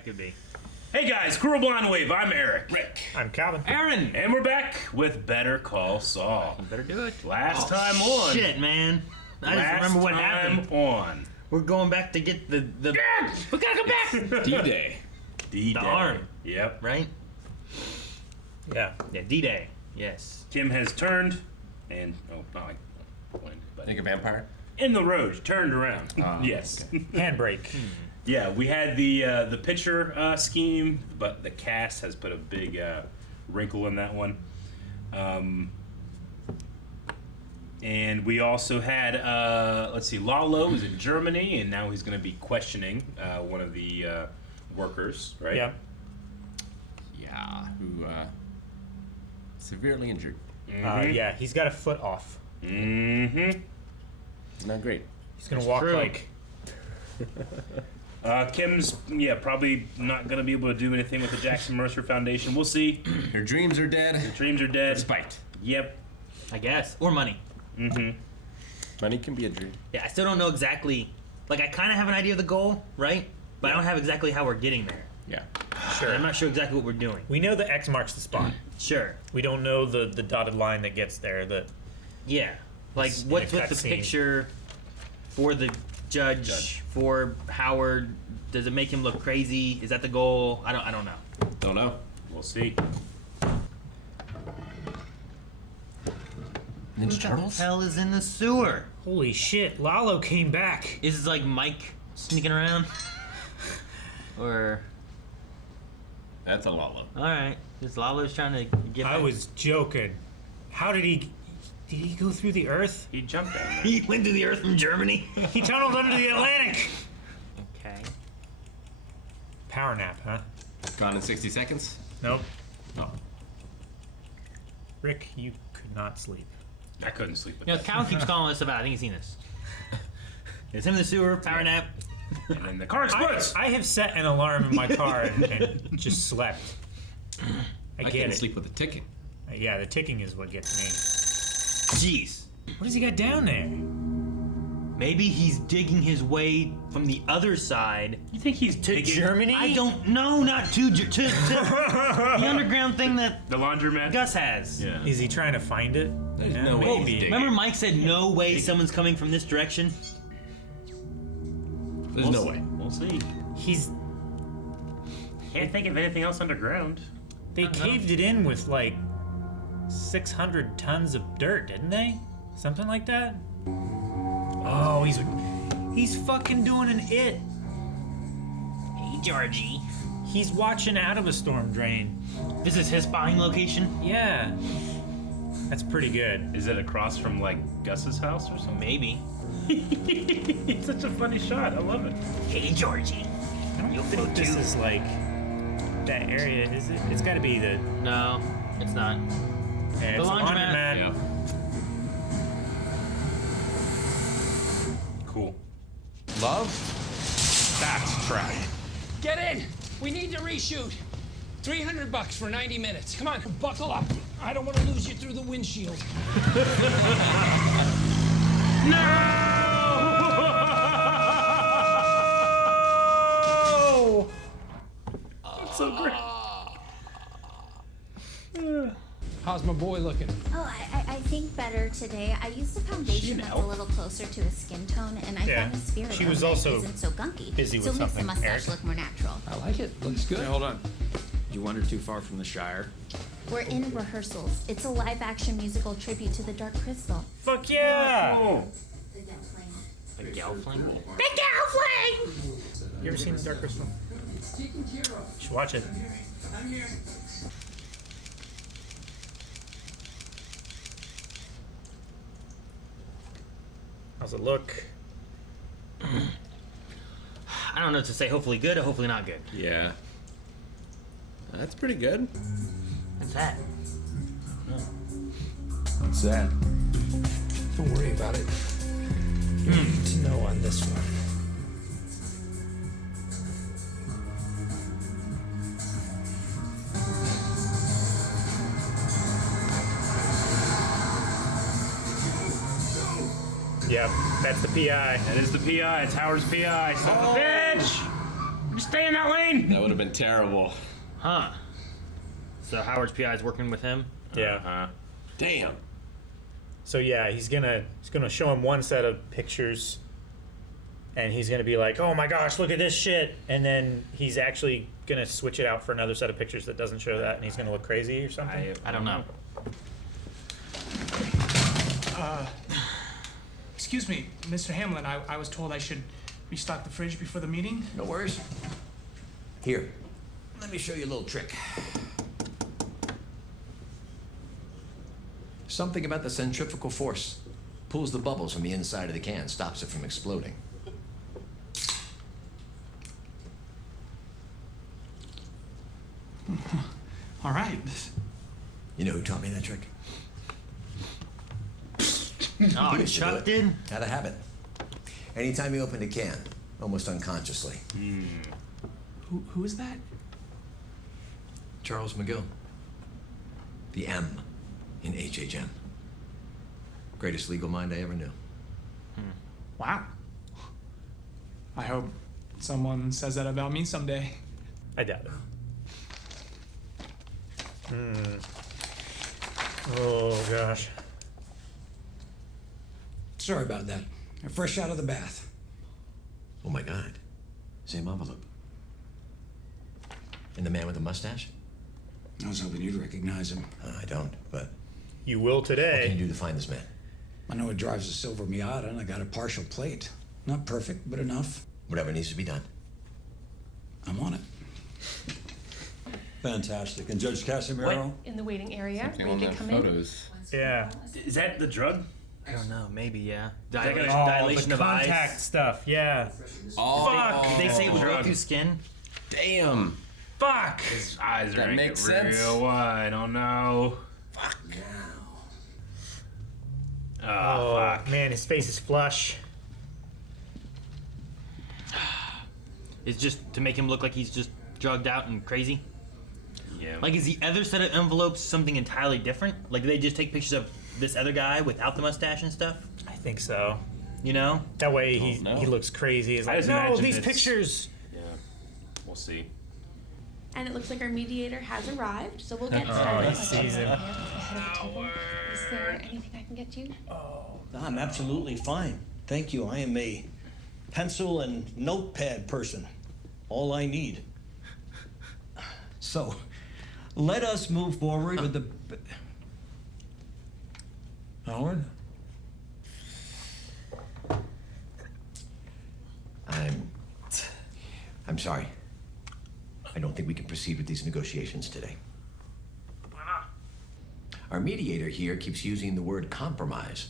That could be. Hey guys, Squirrel Blonde Wave, I'm Eric. Rick. I'm Calvin. Aaron! And we're back with Better Call Saul. Better do it. Last time on. Shit, man. I just remember what happened. On. We're going back to get the we gotta go back! D-Day. D-Day. The arm. Yep. Right? Yeah. Yeah, D-Day. Yes. Kim has turned, and, not like when, but Like a vampire? in the road, turned around. Yes. Handbrake. Yeah, we had the pitcher scheme, but the cast has put a big wrinkle in that one. And we also had, let's see, Lalo is in Germany, and now he's going to be questioning one of the workers, right? Yeah. Yeah, who severely injured. Yeah, he's got a foot off. Mm-hmm. Not great. He's gonna walk true. like. Kim's, probably not going to be able to do anything with the Jackson Mercer Foundation. We'll see. Her dreams are dead. Dreams are dead. Spite. Yep. I guess. Or money. Mm-hmm. Money can be a dream. Yeah, I still don't know exactly. Like, I kind of have an idea of the goal, right? But I don't have exactly how we're getting there. Yeah. Sure. I'm not sure exactly what we're doing. We know the X marks the spot. Sure. We don't know the dotted line that gets there. Yeah. Like, It's what's in a with the cutscene. picture for the judge, for Howard? Does it make him look crazy? Is that the goal? I don't know. Don't know. We'll see. Ninja Who Turtles? the hell is in the sewer? Holy shit! Lalo came back. Is this like Mike sneaking around? Or That's a Lalo. all right, this Lalo's trying to get. I back. was joking. How did he? Did he go through the Earth? He jumped down there. He went to the Earth from Germany. He tunneled under the Atlantic. Okay. Power nap, huh? Gone in 60 seconds? Nope. No. Rick, you could not sleep. I couldn't sleep with You know, that. Cal keeps calling us about. I think he's seen this. It's him in the sewer, power nap. And then the car explodes. I have set an alarm in my car and just slept. I get can't it. sleep with the ticking. Yeah, the ticking is what gets me. Jeez. What does he got down there? Maybe he's digging his way from the other side You think he's To digging Germany? I don't know, not to the underground thing that the laundromat? Gus has. Yeah. Is he trying to find it? There's Yeah, no way maybe. he's digging. Remember Mike said no way someone's coming from this direction? There's no way. We'll see. He's. Can't think of anything else underground. They caved it in with like 600 tons of dirt, didn't they? Something like that. Oh, he's fucking doing an it. Hey, Georgie. He's watching out of a storm drain. This is his spying location? Yeah. That's pretty good. Is it across from like Gus's house or something? Maybe. It's such a funny shot. I love it. Hey, Georgie. I don't think this is like that area, is it? It's got to be the. No, it's not. Yeah, it's a laundromat. Yeah. Cool. Love? That's trash. Get in! We need to reshoot. $300 for 90 minutes. Come on, buckle up. I don't want to lose you through the windshield. Oh! That's so great. How's my boy looking? Oh, I think better today. I used a foundation that's a help? little closer to his skin tone, and I Yeah. found the spirit She of was it also isn't so gunky. busy with so it makes the something, mustache Eric. look more natural. I like it. Looks good. Hey, hold on. You wander too far from the Shire. We're in rehearsals. It's a live-action musical tribute to the Dark Crystal. Fuck yeah! Oh. The Gelfling. A Gelfling? The Gelfling! You ever seen The Dark Crystal? You should watch it. How's it look? I don't know what to say. Hopefully good or hopefully not good. Yeah. That's pretty good. What's that? What's that? Don't worry about it. You need to know on this one. Yep, that's the PI. That is the PI. It's Howard's PI. Son of a bitch! Stay in that lane. That would have been terrible. Huh. So Howard's PI is working with him? Yeah. Damn. So yeah, he's gonna show him one set of pictures, and he's gonna be like, "Oh my gosh, look at this shit!" And then he's actually gonna switch it out for another set of pictures that doesn't show that, and he's gonna look crazy or something. I don't know. Excuse me, Mr. Hamlin, I was told I should restock the fridge before the meeting. No worries. Here, let me show you a little trick. Something about the centrifugal force pulls the bubbles from the inside of the can, stops it from exploding. All right. You know who taught me that trick? Oh, used to do Chuck it. did? Had a habit. Anytime you opened a can, almost unconsciously. Who is that? Charles McGill. The M in HHM. Greatest legal mind I ever knew. Wow. I hope someone says that about me someday. I doubt it. Oh gosh. Sorry about that. Fresh out of the bath. Oh my God. Same envelope. And the man with the mustache? I was hoping you'd recognize him. I don't, but You will what can today. you do to find this man? I know he drives a silver Miata and I got a partial plate. Not perfect, but enough. Whatever needs to be done. I'm on it. Fantastic. And Judge Casimiro? In the waiting area, Something where on you the can come in. photos. Yeah. Is that the drug? I don't know. Maybe, yeah. that gonna- Dilation the of contact eyes. stuff. Yeah. Oh, Did they say it was Drug. going through skin? damn. Fuck. His eyes are That gonna makes get sense. real wide. Oh no. Oh, Oh fuck. man, his face is flush. It's just to make him look like he's just drugged out and crazy? Yeah. Like, is the other set of envelopes something entirely different? Like, did they just take pictures of this other guy without the mustache and stuff? I think so. You know? That way he know. he looks crazy. He's I like, just no, imagine these it's- pictures. Yeah. We'll see. And it looks like our mediator has arrived, so we'll get started. he sees him. Is there anything I can get you? I'm absolutely fine. Thank you. I am a pencil and notepad person. All I need. So, let us move forward with the... Howard? I'm sorry. I don't think we can proceed with these negotiations today. Why not? Our mediator here keeps using the word compromise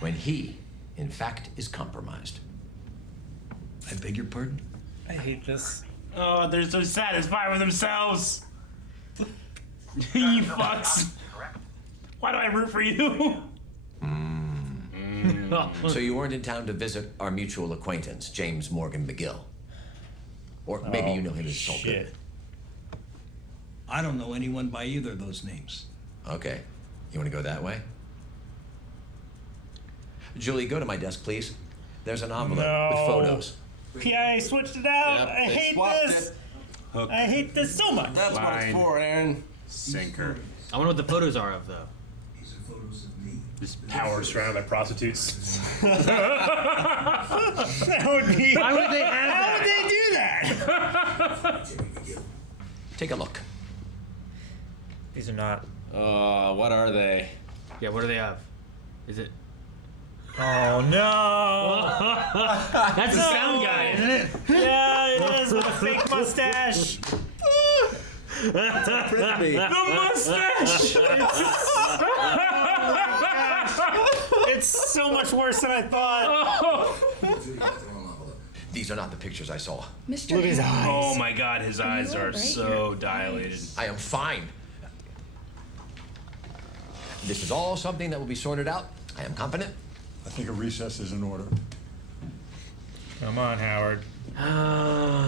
when he, in fact, is compromised. I beg your pardon? I hate this. Oh, they're so satisfied with themselves. You fucks. Why do I root for you? So you weren't in town to visit our mutual acquaintance, James Morgan McGill. Or maybe you know him as Saul shit. Goodman. I don't know anyone by either of those names. Okay. You want to go that way? Julie, go to my desk, please. There's an envelope with No. photos. PI switched it out. Yep, I they hate swapped this. it. Hook, I hate this so much. That's what it's Line. for, Aaron. sinker. I wonder what the photos are of, though. These are photos of me. This power surrounded by prostitutes. That would be. Why would they have How that? would they do that? Jimmy McGill. Take a look. These are not. What are they? Yeah, what do they have? Is it... Oh no! That's the sound guy, isn't it? Yeah, it is with a fake mustache. Frisbee. The mustache! It's so much worse than I thought. These are not the pictures I saw. Mr. Look at his eyes. Oh my god, his eyes you are alright? so Your dilated. I am fine. This is all something that will be sorted out. I am confident. I think a recess is in order. Come on, Howard.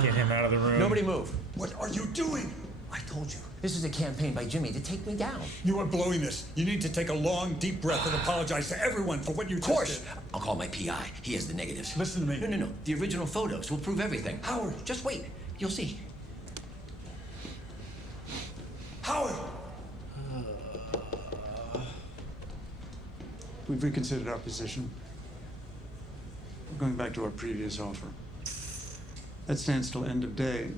Get him out of the room. Nobody move. What are you doing? I told you. This is a campaign by Jimmy to take me down. You are blowing this. You need to take a long, deep breath and apologize to everyone for what you Of just course. did. I'll call my PI. He has the negatives. Listen to me. No. The original photos will prove everything. Howard. Just wait. You'll see. Howard! We've reconsidered our position. We're going back to our previous offer. That stands till end of day.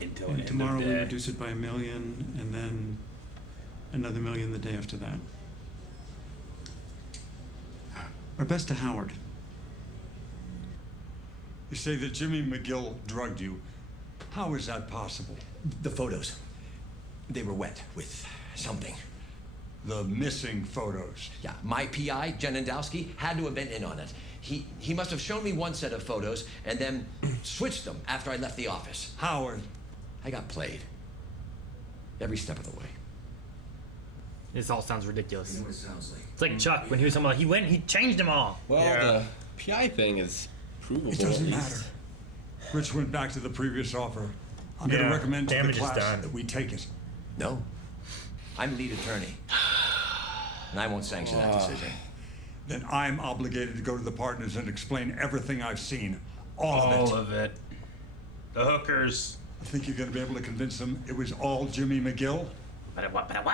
Until And end tomorrow of we day. reduce it by $1 million, and then another $1 million the day after that. Our best to Howard. You say that Jimmy McGill drugged you. How is that possible? The photos. They were wet with something. The missing photos. Yeah, my PI, Janendowski, had to have been in on it. He must have shown me one set of photos and then switched them after I left the office. Howard. I got played. Every step of the way. This all sounds ridiculous. You know what it sounds like? It's like Chuck when he was talking about he changed them all. Well, Yeah. the PI thing is provable. It doesn't at least. matter. Rich went back to the previous offer. I'm going Yeah, to recommend to the damage is class done. that we take it. No. I'm lead attorney. And I won't sanction that decision. Then I'm obligated to go to the partners and explain everything I've seen. All All of it. of it. The hookers. I think you're going to be able to convince them it was all Jimmy McGill? But it was. This is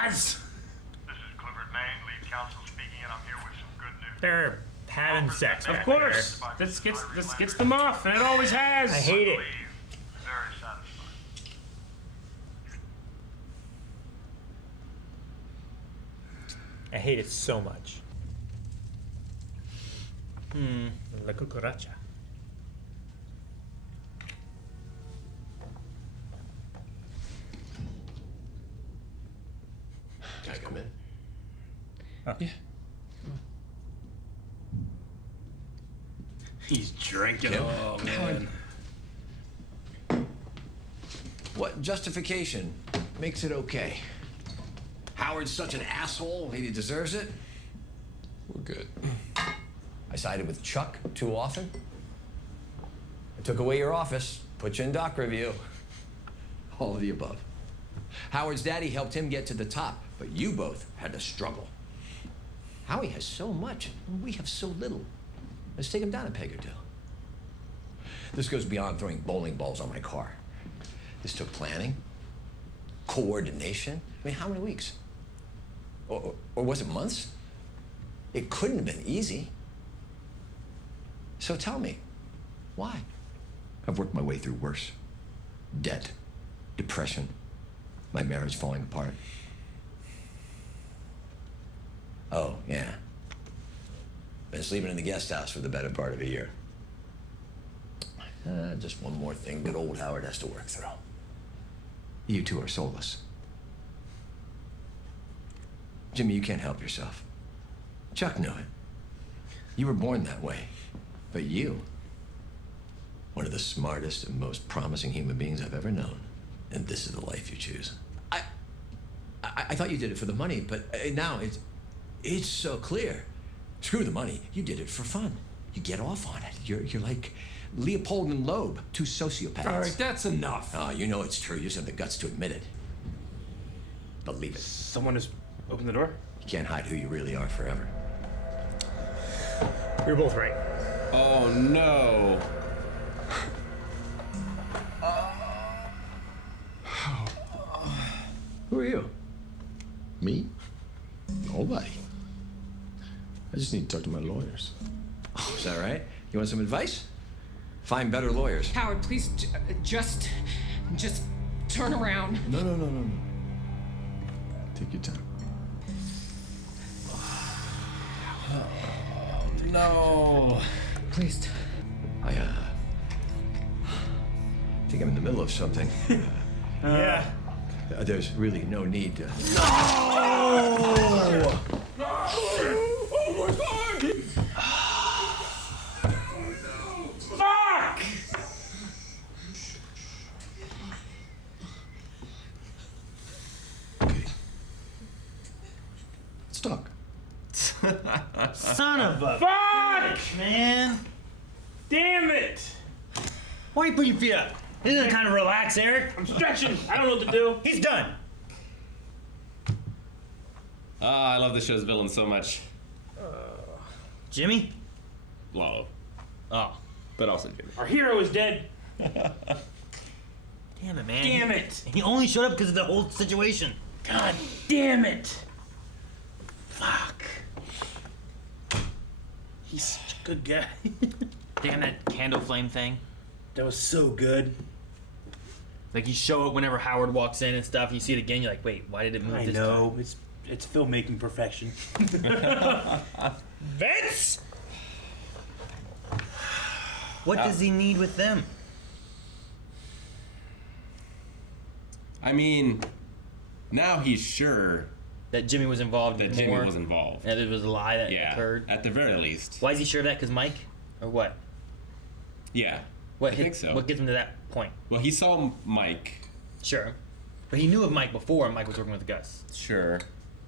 Clifford Maine, lead counsel speaking, and I'm here with some good news. They're having sex. Of back course. there. This gets them off, and it always has. I hate it. Very satisfying. I hate it so much. La cucaracha. Can I come in? Yeah. He's drinking. Kim? Oh, man. What justification makes it okay? Howard's such an asshole, he deserves it? We're good. I sided with Chuck too often. I took away your office, put you in doc review. All of the above. Howard's daddy helped him get to the top, but you both had to struggle. Howie has so much, and we have so little. Let's take him down a peg or two. This goes beyond throwing bowling balls on my car. This took planning, coordination. I mean, how many weeks? Or was it months? It couldn't have been easy. So tell me, why? I've worked my way through worse. Debt, depression, my marriage falling apart. Oh, yeah. Been sleeping in the guest house for the better part of a year. Just one more thing good old Howard has to work through. You two are soulless. Jimmy, you can't help yourself. Chuck knew it. You were born that way. But you, one of the smartest and most promising human beings I've ever known. And this is the life you choose. I thought you did it for the money, but now it's so clear. Screw the money. You did it for fun. You get off on it. You're like Leopold and Loeb, two sociopaths. All right, that's enough. Oh, you know it's true. You just have the guts to admit it. Believe it. Someone just opened the door. You can't hide who you really are forever. We were both right. Oh no. Who are you? Me? Nobody. I just need to talk to my lawyers. Oh, is that right? You want some advice? Find better lawyers. Howard, please just turn around. No. Take your time. No. Please. I think I'm in the middle of something. Yeah. There's really no need to. Oh my God! Fuck! Okay. Let's talk. Son of a Fuck! man. Damn it! Why you put your feet up? Isn't it time to relax, Eric? I'm stretching. I don't know what to do. He's done. I love the show's villain so much. Jimmy? Lalo. Oh. But also Jimmy. Our hero is dead. Damn it, man. Damn it! He only showed up because of the whole situation. God damn it! Fuck. He's such a good guy. Damn that candle flame thing. That was so good. Like you show it whenever Howard walks in and stuff, and you see it again, you're like, wait, why did it move this time? It's filmmaking perfection. Vince! What does he need with them? I mean, now he's sure that Jimmy was involved. That Jimmy was involved. And it was a lie that occurred. At the very least. Why is he sure of that? Because Mike, or what? Yeah. What I think so. What gets him to that point? Well, he saw Mike. Sure, but he knew of Mike before Mike was working with Gus. Sure.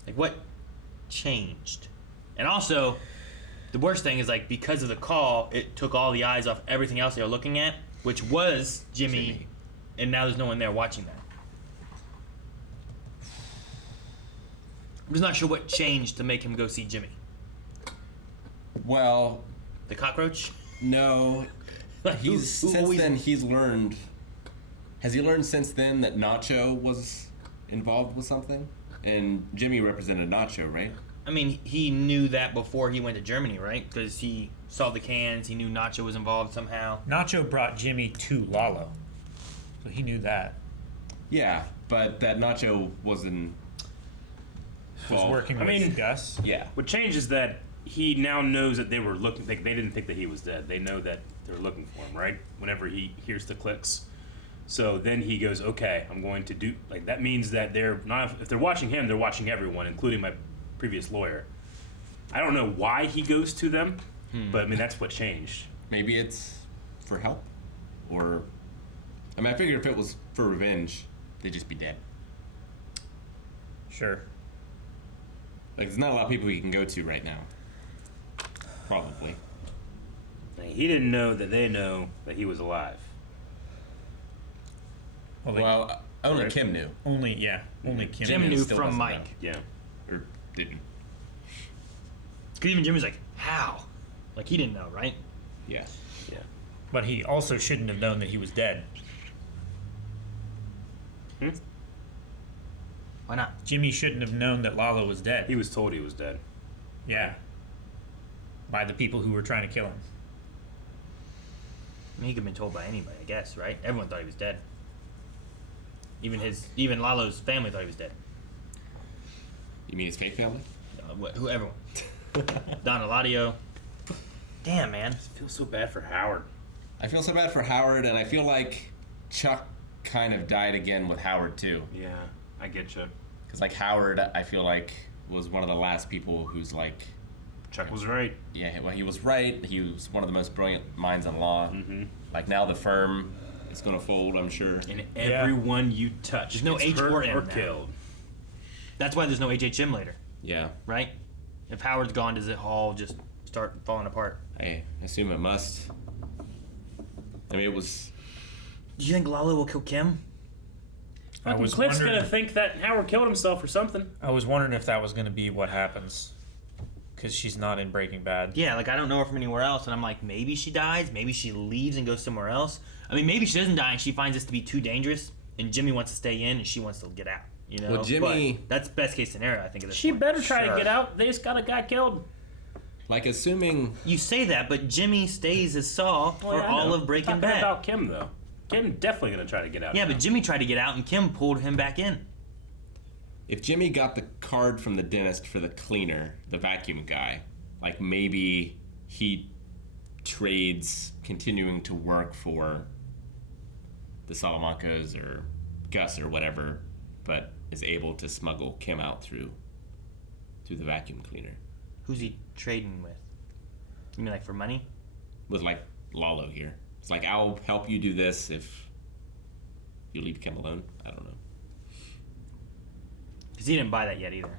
Like what changed? And also, the worst thing is like because of the call, it took all the eyes off everything else they were looking at, which was Jimmy. And now there's no one there watching that. I'm just not sure what changed to make him go see Jimmy. Well, the cockroach? No. Since then he's learned. Has he learned since then that Nacho was involved with something? And Jimmy represented Nacho, right? I mean, he knew that before he went to Germany, right? Because he saw the cans. He knew Nacho was involved somehow. Nacho brought Jimmy to Lalo, so he knew that. Yeah, but that Nacho wasn't. Was working with Gus. Yeah. What changed is that he now knows that they were looking. They didn't think that he was dead. They know that they're looking for him, right? Whenever he hears the clicks. So then he goes, okay, I'm going to do, like, that means that they're not, if they're watching him, they're watching everyone, including my previous lawyer. I don't know why he goes to them, but I mean, that's what changed. Maybe it's for help, or, I mean, I figured if it was for revenge, they'd just be dead. Sure. Like, there's not a lot of people you can go to right now. Probably. Like, he didn't know that they know that he was alive. Well, only Kim knew. Only Kim. Jim knew from Mike. Know. Yeah. Or didn't. Because even Jim was like, how? Like, he didn't know, right? Yeah. Yeah. But he also shouldn't have known that he was dead. Why not? Jimmy shouldn't have known that Lalo was dead. He was told he was dead. Yeah. By the people who were trying to kill him. I mean, he could have been told by anybody, I guess, right? Everyone thought he was dead. Even Lalo's family thought he was dead. You mean his fake family? Everyone. Don Eladio. Damn, man. I feel so bad for Howard. I feel so bad for Howard, and I feel like Chuck kind of died again with Howard, too. Yeah, I get you. Because, like, Howard, I feel like, was one of the last people who's, like... Chuck was right. Yeah, well, he was right. He was one of the most brilliant minds in law. Mm-hmm. Like, now the firm is going to fold, I'm sure. And everyone you touch there's no gets H or M or now. killed. That's why there's no HHM later. Yeah. Right? If Howard's gone, does it all just start falling apart? I assume it must. I mean, it was... Do you think Lalo will kill Kim? Fucking Cliff's gonna think that Howard killed himself or something. I was wondering if that was gonna be what happens. Because she's not in Breaking Bad. Yeah, like I don't know her from anywhere else, and I'm like, maybe she dies, maybe she leaves and goes somewhere else. I mean, maybe she doesn't die and she finds this to be too dangerous, and Jimmy wants to stay in and she wants to get out. You know, well, Jimmy, but that's best case scenario, I think. At this She point. better try to get out. They just got a guy killed. Like, assuming you say that, but Jimmy stays as Saul for all of Breaking Bad. About Kim though, Kim definitely gonna try to get out. Yeah, but Jimmy tried to get out and Kim pulled him back in. If Jimmy got the card from the dentist for the cleaner, the vacuum guy, like maybe he trades continuing to work for the Salamancas or Gus or whatever, but is able to smuggle Kim out through the vacuum cleaner. Who's he trading with? You mean like for money? With like Lalo here. It's like, I'll help you do this if you leave Kim alone. I don't know. Because he didn't buy that yet either.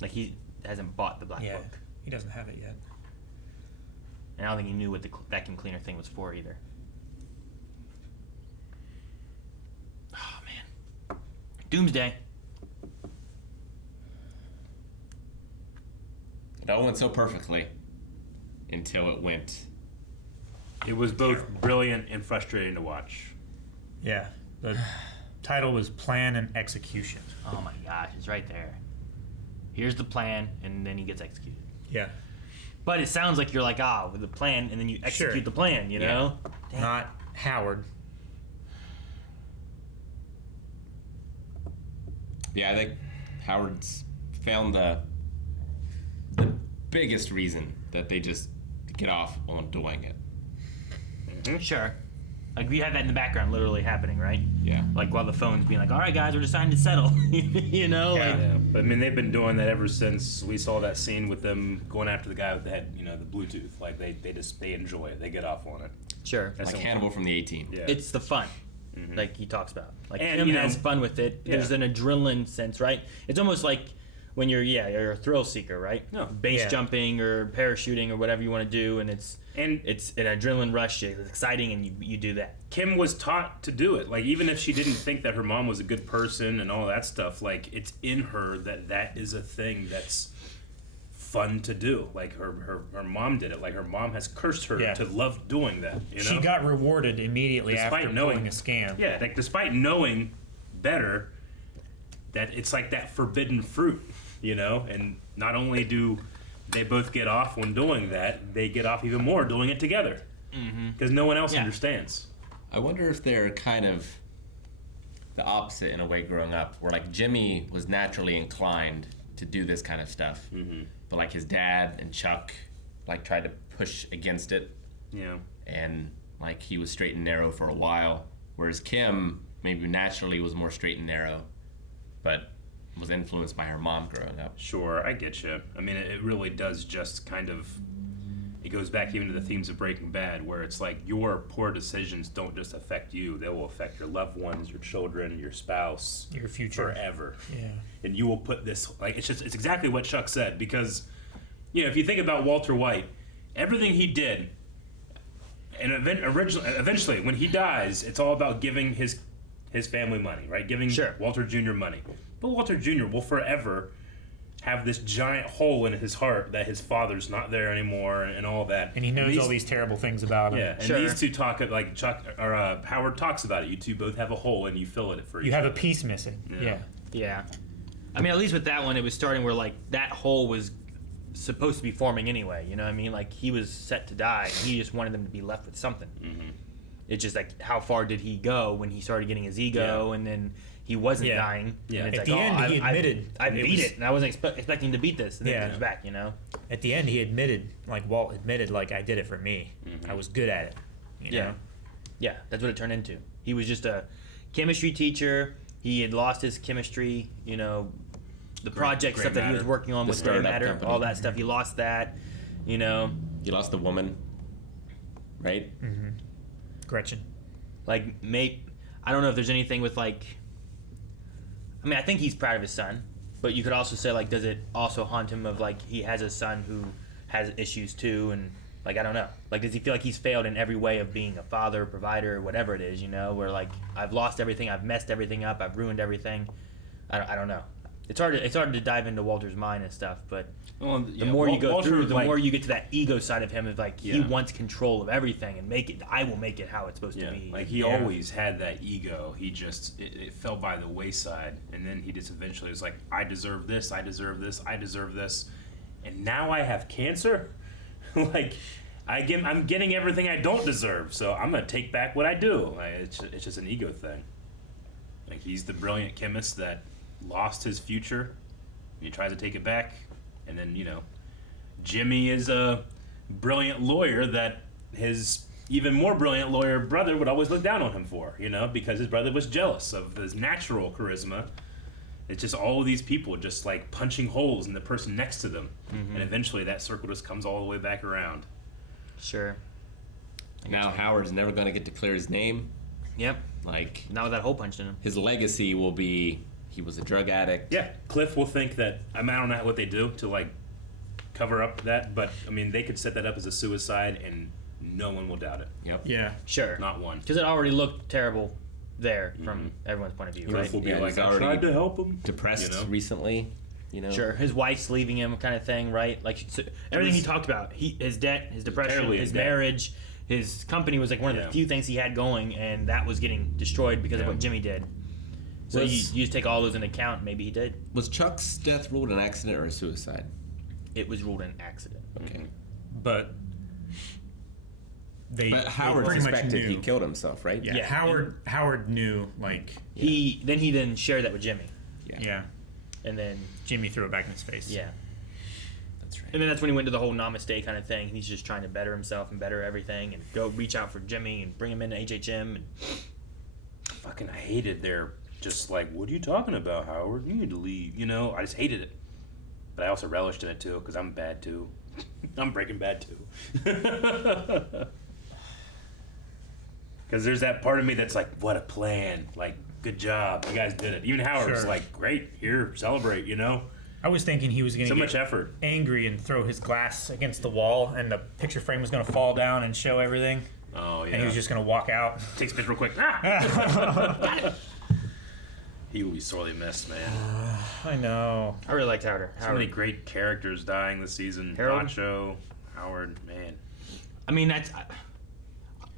Like he hasn't bought the black book. He doesn't have it yet. And I don't think he knew what the vacuum cleaner thing was for either. Oh, man. Doomsday. It all went so perfectly until it went. It was both brilliant and frustrating to watch. Yeah. The title was Plan and Execution. Oh my gosh, it's right there. Here's the plan, and then he gets executed. Yeah. But it sounds like you're like, with the plan, and then you execute the plan, you know? Damn. Not Howard. Yeah, I think Howard's found the biggest reason that they just get off on doing it. Mm-hmm. Sure. Like, we had that in the background literally happening, right? Yeah. Like, while the phone's being like, all right, guys, we're deciding to settle. You know? Yeah. Like, But I mean, they've been doing that ever since we saw that scene with them going after the guy with the head, the Bluetooth. Like, they enjoy it. They get off on it. Sure. Like Hannibal from the A-Team. Yeah. It's the fun. Like he talks about. Like, And, him has fun with it. Yeah. There's an adrenaline sense, right? It's almost like when you're a thrill seeker, right? No. Base jumping or parachuting or whatever you want to do, and it's an adrenaline rush. It's exciting, and you do that. Kim was taught to do it. Like, even if she didn't think that her mom was a good person and all that stuff, like, it's in her that is a thing that's fun to do. Like, her mom did it. Like, her mom has cursed her to love doing that. You know? She got rewarded immediately Despite after knowing pulling a scam. Yeah, like, despite knowing better, that it's like that forbidden fruit, and not only do they both get off when doing that, they get off even more doing it together because no one else understands. I wonder if they're kind of the opposite in a way growing up, where like Jimmy was naturally inclined to do this kind of stuff, but like his dad and Chuck like tried to push against it. Yeah. And like he was straight and narrow for a while, whereas Kim maybe naturally was more straight and narrow, but was influenced by her mom growing up. Sure, I get you. I mean, it really does just kind of, it goes back even to the themes of Breaking Bad, where it's like your poor decisions don't just affect you, they will affect your loved ones, your children, your spouse, your future forever. Yeah. And you will put this, like, it's exactly what Chuck said, because, if you think about Walter White, everything he did, and eventually when he dies, it's all about giving his family money, right? Giving Walter Jr. money. But Walter Jr. will forever have this giant hole in his heart that his father's not there anymore and all that. And he knows all these terrible things about him. Yeah, and these two talk, like Chuck or Howard talks about it. You two both have a hole and you fill it for each You have other. a piece missing. Yeah. I mean, at least with that one, it was starting where like that hole was supposed to be forming anyway. You know what I mean? Like he was set to die, and he just wanted them to be left with something. It's just like, how far did he go when he started getting his ego, and then he wasn't dying? Yeah. And it's At like, the end, he admitted I beat it, and I wasn't expecting to beat this, and then Yeah. it comes back, At the end, he admitted, like Walt admitted, like I did it for me. I was good at it. You know? Yeah, that's what it turned into. He was just a chemistry teacher. He had lost his chemistry, the project gray stuff that he was matter. working on The with gray startup matter, company. all that stuff. He lost that, He lost the woman, right? Gretchen. Like, I don't know if there's anything with like. I mean, I think he's proud of his son, but you could also say like, does it also haunt him of like he has a son who has issues too, and like I don't know, like does he feel like he's failed in every way of being a father, provider, whatever it is, where like I've lost everything, I've messed everything up, I've ruined everything. I don't know. It's hard to dive into Walter's mind and stuff, but the more you go through, the more you get to that ego side of him of like he wants control of everything and make it. I will make it how it's supposed to be. Like he always had that ego. He just it fell by the wayside, and then he just eventually was like, I deserve this, I deserve this, I deserve this, and now I have cancer. Like I'm getting everything I don't deserve, so I'm gonna take back what I do. Like, it's just an ego thing. Like he's the brilliant chemist that lost his future. He tries to take it back, and then Jimmy is a brilliant lawyer that his even more brilliant lawyer brother would always look down on him for, because his brother was jealous of his natural charisma. It's just all of these people just like punching holes in the person next to them, and eventually that circle just comes all the way back around. Sure. Now Howard's never going to get to clear his name. Yep. Like now with that hole punched in him, his legacy will be he was a drug addict. Yeah, Cliff will think that. I don't know what they do to like cover up that, but I mean they could set that up as a suicide, and no one will doubt it. Yep. Yeah. Sure. Not one. Because it already looked terrible there from everyone's point of view, Cliff right? will be Yeah, like, he's I already tried to help him. Depressed recently. Sure, his wife's leaving him, kind of thing, right? Like so everything he talked about, his debt, his depression, Terribly his in debt. marriage, his company was like one of the few things he had going, and that was getting destroyed because of what Jimmy did. So you just take all those into account. Maybe he did. Was Chuck's death ruled an accident or a suicide? It was ruled an accident. Okay. But Howard pretty much suspected knew. he killed himself, right? Yeah, Howard knew, like... He then shared that with Jimmy. Yeah. And then... Jimmy threw it back in his face. Yeah. That's right. And then that's when he went to the whole namaste kind of thing. He's just trying to better himself and better everything and go reach out for Jimmy and bring him into HHM. And Fucking, I hated their just like, what are you talking about, Howard? You need to leave. You know, I just hated it. But I also relished in it too, because I'm bad too. I'm Breaking Bad too. Because there's that part of me that's like, what a plan. Like, good job. You guys did it. Even Howard was like, great, here, celebrate, you know? I was thinking he was going to So get much effort. angry and throw his glass against the wall, and the picture frame was going to fall down and show everything. Oh, yeah. And he was just going to walk out. Takes a picture real quick. Got it. He will be sorely missed, man. I know. I really liked Howard. So many great characters dying this season. Harold? Nacho, Howard, man. I mean, that's...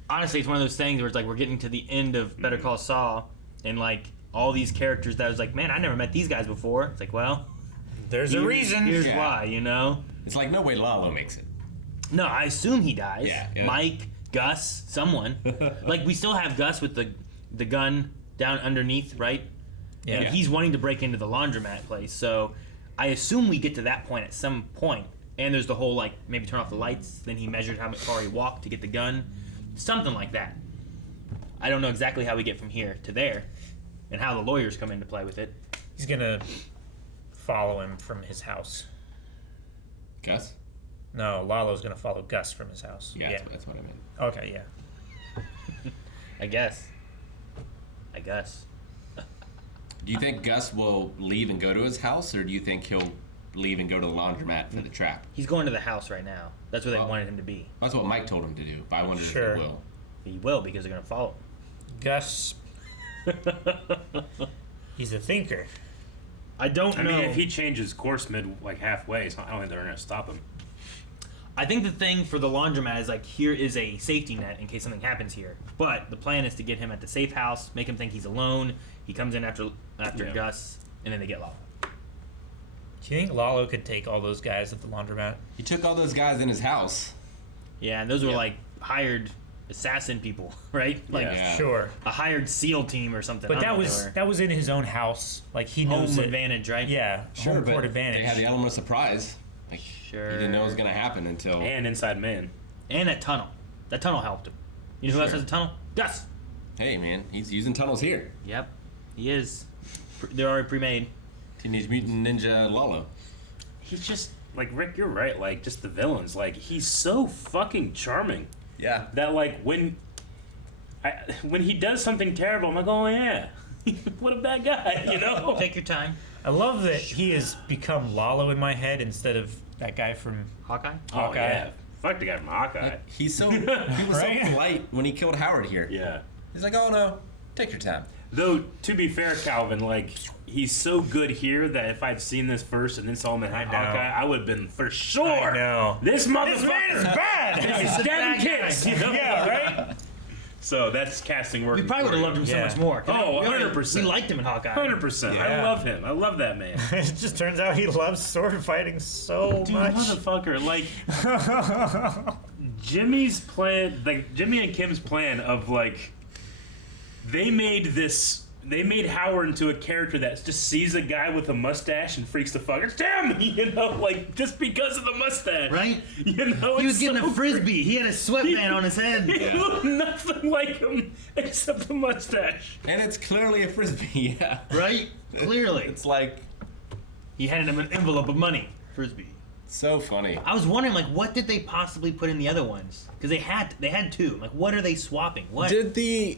honestly, it's one of those things where it's like we're getting to the end of Better Call Saul, and like all these characters that I was like, man, I never met these guys before. It's like, well... There's a reason. Here's why, you know? It's like, no way Lalo makes it. No, I assume he dies. Yeah. Mike, Gus, someone. Like, we still have Gus with the gun down underneath, right? Yeah. And he's wanting to break into the laundromat place. So I assume we get to that point at some point. And there's the whole, like, maybe turn off the lights. Then he measured how far he walked to get the gun. Something like that. I don't know exactly how we get from here to there. And how the lawyers come into play with it. He's going to follow him from his house. Gus? No, Lalo's going to follow Gus from his house. Yeah, that's what I meant. Okay, yeah. I guess. Do you think Gus will leave and go to his house, or do you think he'll leave and go to the laundromat for the trap? He's going to the house right now. That's where they wanted him to be. That's what Mike told him to do, but I wonder if he will. He will, because they're going to follow him. Gus. He's a thinker. I don't know. I mean, if he changes course like halfway, I don't think they're going to stop him. I think the thing for the laundromat is like, here is a safety net in case something happens here. But the plan is to get him at the safe house, make him think he's alone. He comes in after Gus, and then they get Lalo. Do you think Lalo could take all those guys at the laundromat? He took all those guys in his house. Yeah, and those were like hired assassin people, right? Like Sure. a hired SEAL team or something. But that was in his own house. Like he knows home it. advantage, right? Yeah, Sure, home but court advantage. they had the element of surprise. Like, Sure. He didn't know it was going to happen until... And Inside Man. And that tunnel. That tunnel helped him. You know who else has a tunnel? Gus. Hey, man, he's using tunnels here. Yep, he is. They're already pre-made. Teenage Mutant Ninja Lalo. He's just, like, Rick, you're right. Like, just the villains. Like, he's so fucking charming. Yeah. That, like, when he does something terrible, I'm like, oh, yeah. What a bad guy, you know? Take your time. I love that he has become Lalo in my head instead of that guy from Hawkeye. Oh, yeah. Fuck the guy from Hawkeye. He was so polite when he killed Howard here. Yeah. He's like, oh, no, take your time. Though, to be fair, Calvin, like, he's so good here that if I'd seen this first and then saw him in Hawkeye, I would have been for sure. I know. This motherfucker. This man is bad. This is dead kids. You know? Yeah, right? So that's casting work. We probably would have loved him so much more. Oh, We 100%. We liked him in Hawkeye. 100%. I love him. I love that man. It just turns out he loves sword fighting so Dude, much. motherfucker, like Jimmy's plan, like Jimmy and Kim's plan of like, they made Howard into a character that just sees a guy with a mustache and freaks the fuck. It's him, you know, like just because of the mustache, Right? You know, He was it's getting so a frisbee. great. He had a sweatband on his head. He looked nothing like him except the mustache. And it's clearly a frisbee, yeah. Right? Clearly. It's like... He handed him an envelope of money. Frisbee. So funny. I was wondering, like, what did they possibly put in the other ones? Because they had two. Like, what are they swapping? What? Did the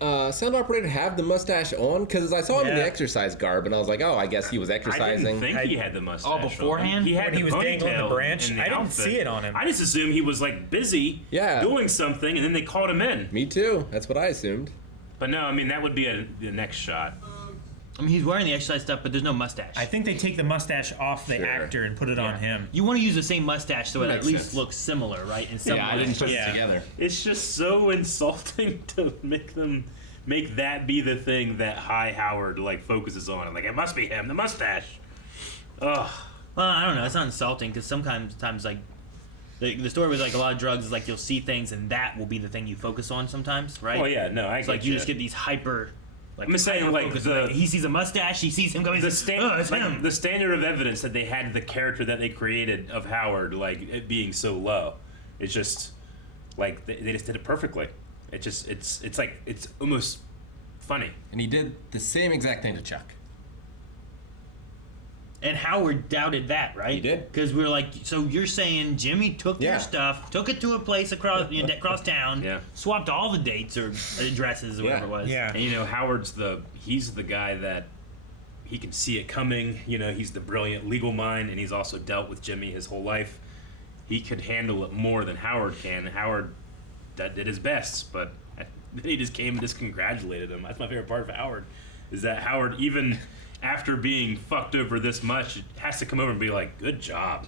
sound operator have the mustache on? Because I saw him in the exercise garb, and I was like, oh, I guess he was exercising. I didn't think he had the mustache. Oh, beforehand? He had When the he was dangling the ponytail branch? in the I didn't outfit. see it on him. I just assumed he was like busy doing something, and then they called him in. Me too. That's what I assumed. But no, I mean that would be the next shot. I mean, he's wearing the exercise stuff, but there's no mustache. I think they take the mustache off the Sure. actor and put it on him. You want to use the same mustache so it at Makes least sense. looks similar, right? In some Yeah, I way. didn't put it together. It's just so insulting to make that be the thing that High Howard like focuses on. Like, it must be him, the mustache. Ugh. Well, I don't know. It's not insulting because sometimes like the story with like a lot of drugs is like you'll see things and that will be the thing you focus on sometimes, right? Oh, yeah, no, I It's get like you you. just get these hyper. Like, I'm just saying, like, hyper-focused, he sees a mustache, he sees him going. The, It's like, him. the standard of evidence that they had the character that they created of Howard, like, it being so low. It's just, like, they just did it perfectly. It's like, it's almost funny. And he did the same exact thing to Chuck. And Howard doubted that, right? He did. Because we were like, so you're saying Jimmy took your stuff, took it to a place across town, swapped all the dates or addresses or whatever it was. And you know, he's the guy that he can see it coming. You know, he's the brilliant legal mind, and he's also dealt with Jimmy his whole life. He could handle it more than Howard can. Howard did his best, but he just came and just congratulated him. That's my favorite part of Howard, is that Howard, even after being fucked over this much, has to come over and be like, good job.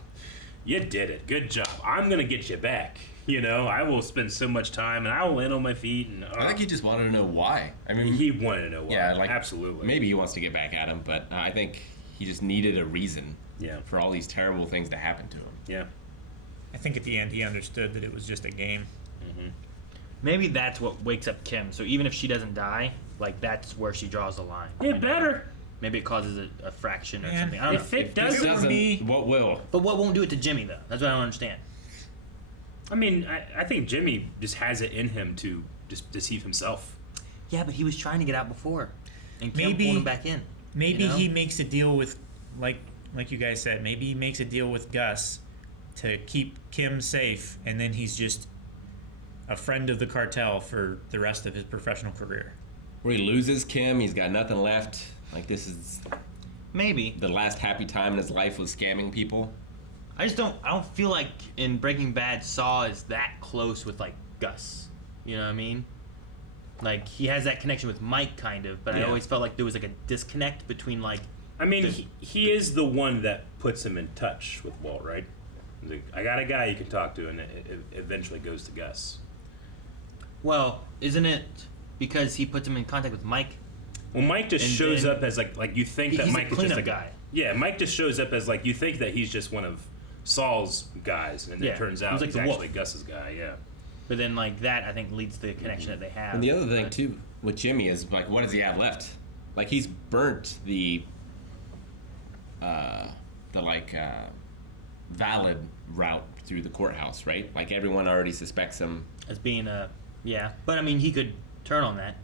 You did it. Good job. I'm going to get you back. You know, I will spend so much time and I will land on my feet. And I think he just wanted to know why. I mean, he wanted to know why. Yeah, like absolutely. Maybe he wants to get back at him, but I think he just needed a reason. Yeah. For all these terrible things to happen to him. Yeah. I think at the end he understood that it was just a game. Mm-hmm. Maybe that's what wakes up Kim. So even if she doesn't die, like that's where she draws the line. It better. Maybe it causes a fraction or Man, something. I don't if know. it doesn't, what will? But what won't do it to Jimmy though? That's what I don't understand. I mean, I think Jimmy just has it in him to just deceive himself. Yeah, but he was trying to get out before, and Kim Maybe pulled him back in. Maybe you know? he makes a deal with, like you guys said. Maybe he makes a deal with Gus to keep Kim safe, and then he's just a friend of the cartel for the rest of his professional career. Where he loses Kim, he's got nothing left. Like, this is maybe the last happy time in his life was scamming people. I don't feel like in Breaking Bad Saul is that close with like Gus. You know what I mean? Like he has that connection with Mike kind of, but I Yeah. always felt like there was like a disconnect between like. I mean, he is the one that puts him in touch with Walt, right? He's like, I got a guy you can talk to, and it eventually goes to Gus. Well, isn't it because he puts him in contact with Mike? Well, Mike just And shows then- up as like you think that He's a Mike is just cleanup a guy. Yeah, Mike just shows up as like you think that he's just one of Saul's guys, and Yeah, it turns he's out like he's the actually wolf. Gus's guy. Yeah. But then like that I think leads to the connection that they have. And the other thing But- too with Jimmy is like, what does he have left? Like he's burnt the valid route through the courthouse, right? Like everyone already suspects him as being a but I mean he could turn on that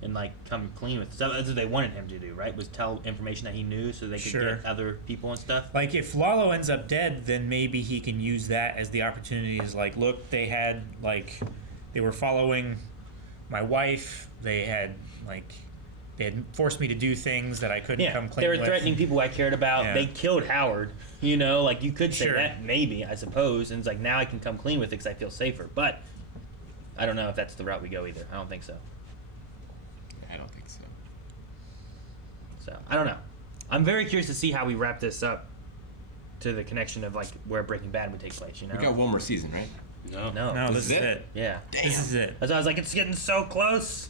and like come clean with stuff. That's what they wanted him to do, right? Was tell information that he knew so they could Sure. get other people and stuff. Like if Lalo ends up dead, then maybe he can use that as the opportunity. Is like, look, they were following my wife. They had forced me to do things that I couldn't come clean they were with. threatening people I cared about. Yeah. They killed Howard. You know, like you could say Sure. that maybe, I suppose. And it's like now I can come clean with it because I feel safer. But I don't know if that's the route we go either. I don't think so. I don't think so. So I don't know. I'm very curious to see how we wrap this up to the connection of like where Breaking Bad would take place. You know, We got one more season, right? No, this is it. Yeah, This is it. That's why I was like, it's getting so close.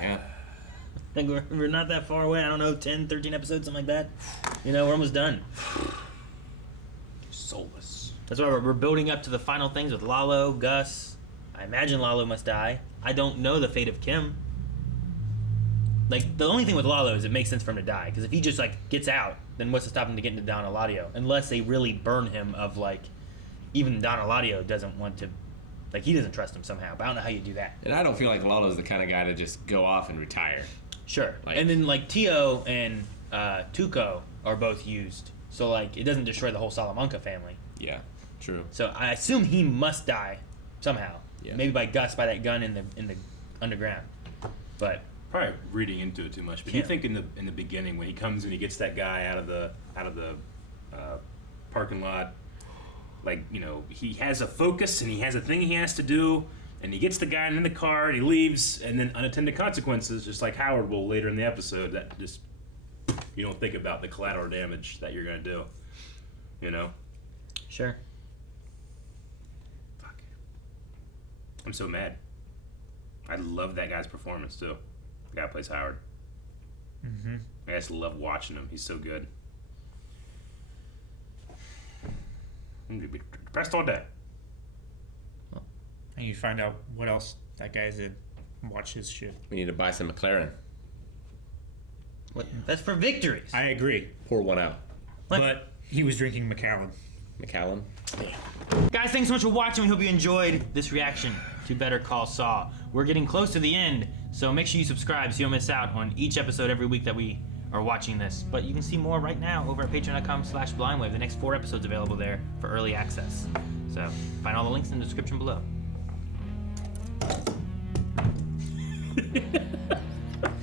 Yeah. I think we're not that far away. I don't know, 10, 13 episodes, something like that. You know, we're almost done. Soulless. That's why we're building up to the final things with Lalo, Gus. I imagine Lalo must die. I don't know the fate of Kim. Like, the only thing with Lalo is it makes sense for him to die. Because if he just, like, gets out, then what's to stop him to get into Don Eladio? Unless they really burn him of, like, even Don Eladio doesn't want to, like, he doesn't trust him somehow. But I don't know how you do that. And I don't feel like Lalo's the kind of guy to just go off and retire. Sure. Like- And then, like, Tio and Tuco are both used. So, like, it doesn't destroy the whole Salamanca family. Yeah, true. So I assume he must die somehow. Yeah. Maybe by Gus, by that gun in the underground. But Probably reading into it too much. But you think in the beginning when he comes and he gets that guy out of the parking lot, like, you know, he has a focus and he has a thing he has to do, and he gets the guy in the car and he leaves, and then unintended consequences, just like Howard will later in the episode, that just You don't think about the collateral damage that you're gonna do. You know? Sure. Fuck. I'm so mad. I love that guy's performance too. The guy who plays Howard. Mm-hmm. I just love watching him. He's so good. I'm gonna be depressed all day. And you find out what else that guy's in. Watch his shit. We need to buy some McLaren. What? That's for victories. I agree. Pour one out. What? But he was drinking Macallan. Macallan? Guys, thanks so much for watching. We hope you enjoyed this reaction to Better Call Saul. We're getting close to the end, so make sure you subscribe so you don't miss out on each episode every week that we are watching this. But you can see more right now over at patreon.com/blindwave. The next 4 episodes available there for early access. So find all the links in the description below.